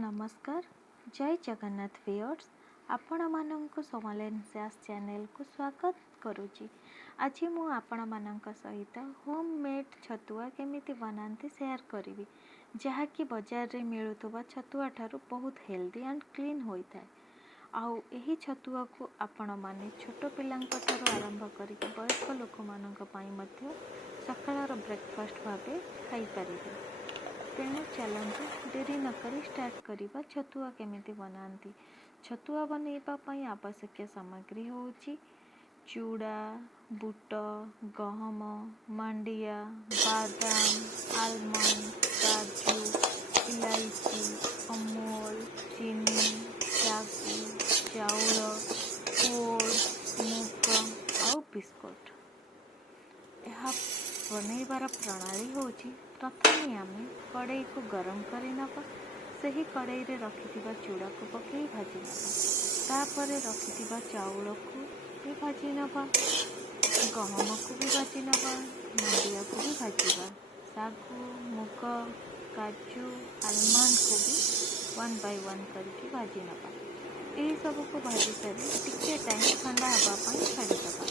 नमस्कार जय जगन्नाथ व्यूअर्स आपण मानक सोमलेन्सियास चैनल को स्वागत करुच्ची। आज मु आपण मानक सहित होम मेड छतुआ केमिति बनाते शेयर करी जहाँकि बाजार रे मिलुवा छतुआ ठारू बहुत हेल्दी एंड क्लीन होता है। आउ एही छतुआ को आपण माने छोट पिलांक ठारू आरंभ करके वयस्क लोक मानक पई मध्य सकाळर ब्रेकफास्ट भाबे खाई परिबे। तेणु चलते डेरी नक स्टार्ट करवा छतुआ केमिति बनाती। छतुआ बनवाई आवश्यक सामग्री हूँ चूड़ा, बुट, गहम, मांडिया, बादाम, आलमंड, काजू, इलायची, अमूल, चीनी, चाकू, चाउल, ओट्स, मुग और बिस्कुट। यह बनइबार प्रणाली हूँ प्रथम आम कड़ई को गरम करनवा से ही कड़ई रे रखि चूड़ा को पकई भाजी तापर रखि चाउल को भी भाजी नवा, गहम को भी भाजी नवा, मांडिया को भी भाजवा, सागु, मुग, काजू, आलमंड को भी 1 by 1 करके भाजी नवा। यही सब को भाजी सारी टिके टाइम ठंडा हाँपाई छाड़ीदवा।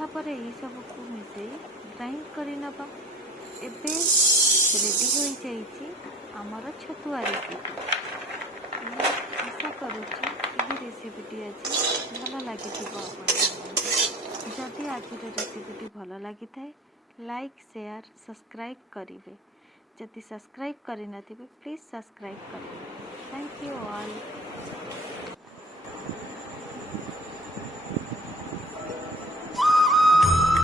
यापर यही सब को मिसई ग्राइंड करनवा। एबे रेडी हो जाइए आमर छतुआ रेसिपी। आशा करुच्ची यह रेसिपीटी आज भल लगी। जदि आज रेसिपीटी भल लगी थाए लाइक शेयर सब्सक्राइब करेंगे। जदि सब्सक्राइब करना प्लीज सब्सक्राइब करेंगे। Thank you all.